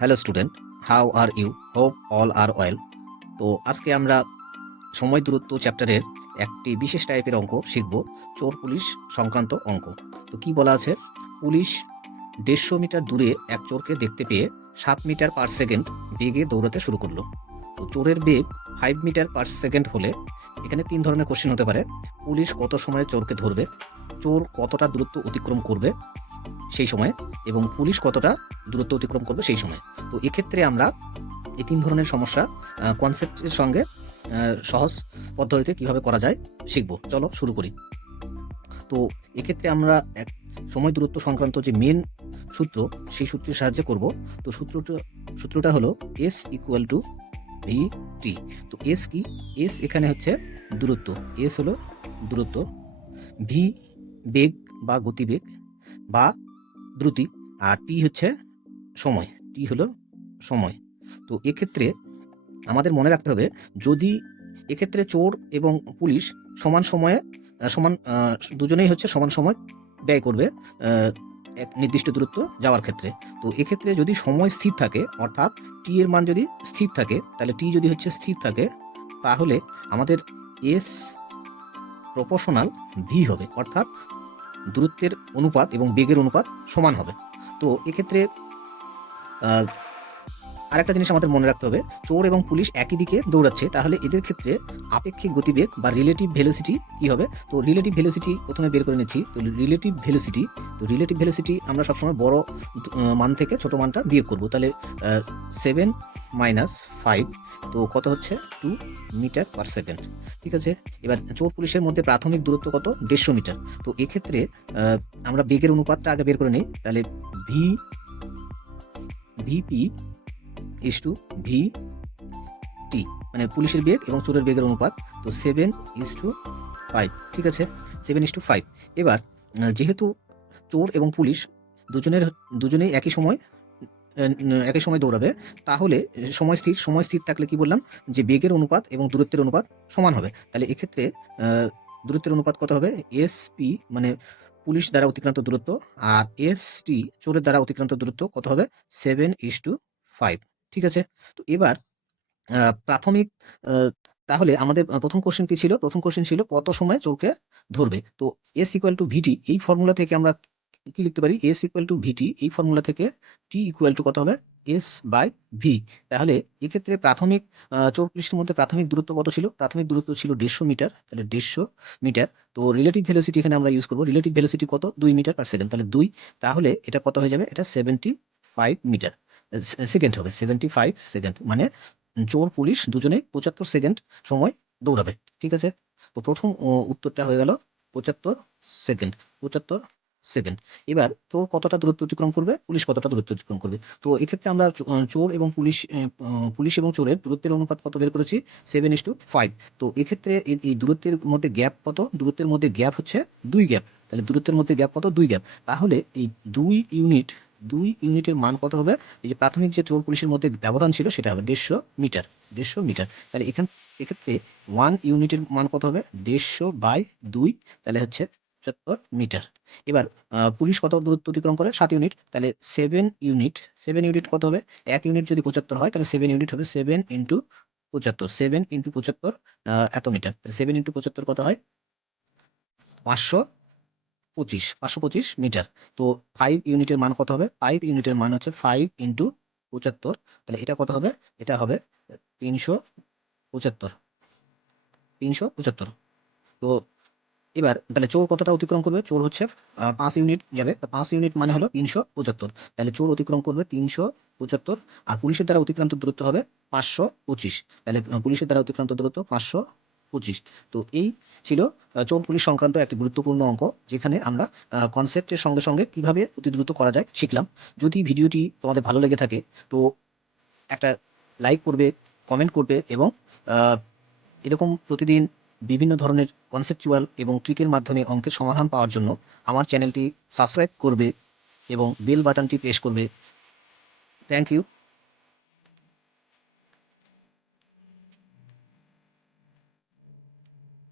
Hello student, how are you? Hope all are well. তো আজকে আমরা সময় দূরত্ব চ্যাপ্টারের একটি বিশেষ টাইপের অঙ্ক শিখব, চোর পুলিশ সংক্রান্ত অঙ্ক। তো কি বলা আছে? পুলিশ 150 মিটার দূরে এক চোরকে দেখতে পেয়ে 7 মিটার পার সেকেন্ড বেগে দৌড়াতে শুরু করলো। তো চোরের বেগ 5 মিটার পার সেকেন্ড হলে এখানে 3 ধরনের কোশ্চেন হতে পারে। পুলিশ কত সময়ে চোরকে ধরবে, চোর কতটা দূরত্ব অতিক্রম করবে সেই সময়, এবং পুলিশ কতটা দূরত্ব অতিক্রম করবে সেই সময়। তো এক্ষেত্রে আমরা এই 3 ধরনের সমস্যা কনসেপ্টের সঙ্গে সহজ পদ্ধতিতে কিভাবে করা যায় শিখব। চলো শুরু করি। তো এক্ষেত্রে আমরা এক সময় দূরত্ব সংক্রান্ত যে মেন সূত্র, সেই সূত্রের সাহায্যে করব। তো সূত্রটা হলো S equal to V T. তো এস কি? এস এখানে হচ্ছে দূরত্ব, এস হলো দূরত্ব, ভি বেগ বা গতিবেগ বা দ্রুতি, আর টি হচ্ছে সময়, টি হলো সময়। তো এক্ষেত্রে আমাদের মনে রাখতে হবে, যদি এক্ষেত্রে চোর এবং পুলিশ সমান সময়ে সমান দুজনেই হচ্ছে সমান সময় ব্যয় করবে এক নির্দিষ্ট দূরত্ব যাওয়ার ক্ষেত্রে। তো এক্ষেত্রে যদি সময় স্থির থাকে, অর্থাৎ টি এর মান যদি স্থির থাকে, তাহলে টি যদি হচ্ছে স্থির থাকে, তাহলে আমাদের এস প্রপোর্শনাল ভি হবে, অর্থাৎ দূরত্বের অনুপাত এবং বেগের অনুপাত সমান হবে। তো এক্ষেত্রে আরেকটা জিনিস আমাদের মনে রাখতে হবে, চোর এবং পুলিশ একই দিকে দৌড়াচ্ছে, তাহলে এদের ক্ষেত্রে আপেক্ষিক গতিবেগ বা রিলেটিভ ভেলোসিটি কি হবে? তো রিলেটিভ ভেলোসিটি প্রথমে বের করে নিচ্ছি। তো রিলেটিভ ভেলোসিটি আমরা সবসময় বড় মান থেকে ছোট মানটা বিয়োগ করব। তাহলে 7 মাইনাস 5, তো কত হচ্ছে 2 মিটার পার সেকেন্ড। ঠিক আছে, এবার চোর পুলিশের মধ্যে প্রাথমিক দূরত্ব কত? 150 মিটার। তো এক্ষেত্রে আমরা বেগের অনুপাতটা আগে বের করে নিই। তাহলে VP is to V T, মানে পুলিশের বেগ এবং চোরের বেগের অনুপাত। তো 7:5, ঠিক আছে, 7:5। এবার যেহেতু চোর এবং পুলিশ দুজনেই একই সময় দৌড়াবে, তাহলে সময় স্থির থাকলে কি বললাম, যে বেগের অনুপাত এবং দূরত্বের অনুপাত সমান হবে। তাহলে এক্ষেত্রে দূরত্বের অনুপাত কত হবে? এসপি মানে পুলিশ দ্বারা অতিক্রান্ত দূরত্ব, আর এসটি চোরের দ্বারা অতিক্রান্ত দূরত্ব কত হবে? 7:5। ঠিক আছে। তো এবার প্রাথমিক তাহলে আমাদের প্রথম কোশ্চেন কি ছিল? প্রথম কোশ্চেন ছিল কত সময় চোরকে ধরবে। তো এস ইকুয়াল টু ভিটি, এই ফর্মুলা থেকে আমরা কি লিখতে পারি? এস ইকুয়াল টু ভিটি, এই ফর্মুলা থেকে টি ইকুয়াল টু কত হবে? S by V. তাহলে এক্ষেত্রে প্রাথমিক চোর পুলিশের মধ্যে প্রাথমিক দূরত্ব কত ছিল? প্রাথমিক দূরত্ব ছিল 150 মিটার। তাহলে 150 মিটার। তো রিলেটিভ ভেলোসিটি এখানে আমরা ইউজ করবো। রিলেটিভ ভেলোসিটি কত? 2 মিটার পার সেকেন্ড। তাহলে 2, তাহলে এটা কত হয়ে যাবে? এটা 75 মিটার সেকেন্ড হবে। 75 সেকেন্ড, মানে চোর পুলিশ দুজনেই 75 সেকেন্ড সময় দৌড়াবে। ঠিক আছে। তো প্রথম উত্তরটা হয়ে গেল 75 সেকেন্ড। 75 সেকেন্ড। এবার চোর কতটা দূরত্ব অতিক্রম করবে, পুলিশ কতটা দূরত্ব অতিক্রম করবে। তো এক্ষেত্রে আমরা চোর এবং পুলিশ এবং চোরের দূরত্বের অনুপাত কত বের করেছি? 7:5। তো এক্ষেত্রে এই দূরত্বের মধ্যে গ্যাপ কত? দূরত্বের মধ্যে গ্যাপ হচ্ছে 2 গ্যাপ। তাহলে দূরত্বের মধ্যে গ্যাপ কত? 2 গ্যাপ। তাহলে এই 2 ইউনিটের মান কত হবে? এই যে প্রাথমিক যে চোর পুলিশের মধ্যে ব্যবধান ছিল, সেটা হবে 150 মিটার। 150 মিটার। তাহলে এক্ষেত্রে 1 ইউনিটের মান কত হবে? 150/2, তাহলে হচ্ছে 75 মিটার। এবার পুলিশ কত দূরত্ব অতিক্রম করে? 7 ইউনিট। তাহলে 7 ইউনিট কত হবে? 1 ইউনিট যদি 75 হয়, তাহলে 7 ইউনিট হবে 7 ইন্টু 75। 7 ইন্টু 75 এত মিটার। তাহলে 7 ইন্টু 75 কত হয়? 525 মিটার। তো 5 ইউনিটের মান কত হবে? 5 ইউনিটের মান হচ্ছে 5 ইন্টু 75। তাহলে এটা কত হবে? এটা হবে 375। 375। তো এবার তাহলে চোর কতটা অতিক্রম করবে? চোর হচ্ছে 5 ইউনিট যাবে। 5 ইউনিট মানে হলো 375। তাহলে চোর অতিক্রম করবে 375, আর পুলিশের দ্বারা অতিক্রান্ত দূরত্ব হবে 525। তাহলে পুলিশের দ্বারা অতিক্রান্ত দূরত্ব 525। তো এই ছিল চোর পুলিশ সংক্রান্ত একটি গুরুত্বপূর্ণ অঙ্ক, যেখানে আমরা কনসেপ্টের সঙ্গে সঙ্গে কিভাবে অতি দ্রুত করা যায় শিখলাম। যদি ভিডিওটি তোমাদের ভালো লেগে থাকে, তো একটা লাইক করবে, কমেন্ট করবে, এবং আহ, এরকম প্রতিদিন বিভিন্ন ধরনের কনসেপচুয়াল এবং ট্রিকের মাধ্যমে অঙ্কের সমাধান পাওয়ার জন্য আমার চ্যানেলটি সাবস্ক্রাইব করবে এবং বেল বাটনটি প্রেস করবে। Thank you.